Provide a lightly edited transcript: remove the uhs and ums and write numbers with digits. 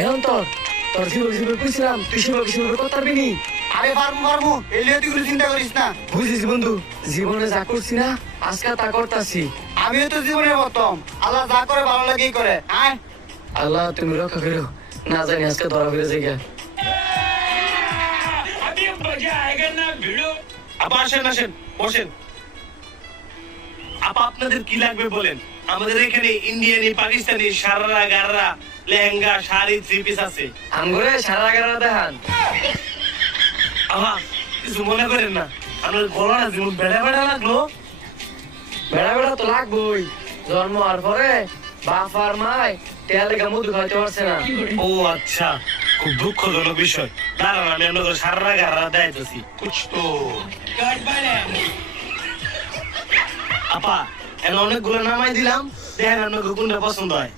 এখন তোর তোর জীবন কইছিলাম তুই সেভাবে কথা পারবি নি। আরে পারবো এই লিয়ে তুই কোনো চিন্তা করিস না। বুঝিস বন্ধু, জীবনে যা করছি না আজকে তা করতাছি। আমিও তো জীবনের প্রথম, আল্লাহ যা করে ভালো লাগেই করে। আয় আল্লাহ তুমি রক্ষা করো, না জানি আজকে ধরা ফিরে যাই। আপা আসেন আসেন বসেন। আপা আপনাদের কি লাগবে বলেন, আমাদের এখানে ইন্ডিয়ানি পাকিস্তানি সারারা গাররা লেহেঙ্গা শাড়ি থ্রি পিস আছে। আমগরে সারা গারা দেখান। আপা কিছু মনে করেন না, আপনার গলাটা যেমন বেড়া বেড়া লাগলো। বেড়া তো লাগবই, জন্ম হওয়ার পরে বাপ আর মায় তেলে মধু খাইতে পারছে না। ও আচ্ছা, খুব দুঃখজনক বিষয়। দাঁড়ান আমি আপনাদের সারারা গাররা দেখাইতেছি। আপা এখন অনেকগুলো নামাই দিলাম, দেখেন আপনাকে কোনটা পছন্দ হয়।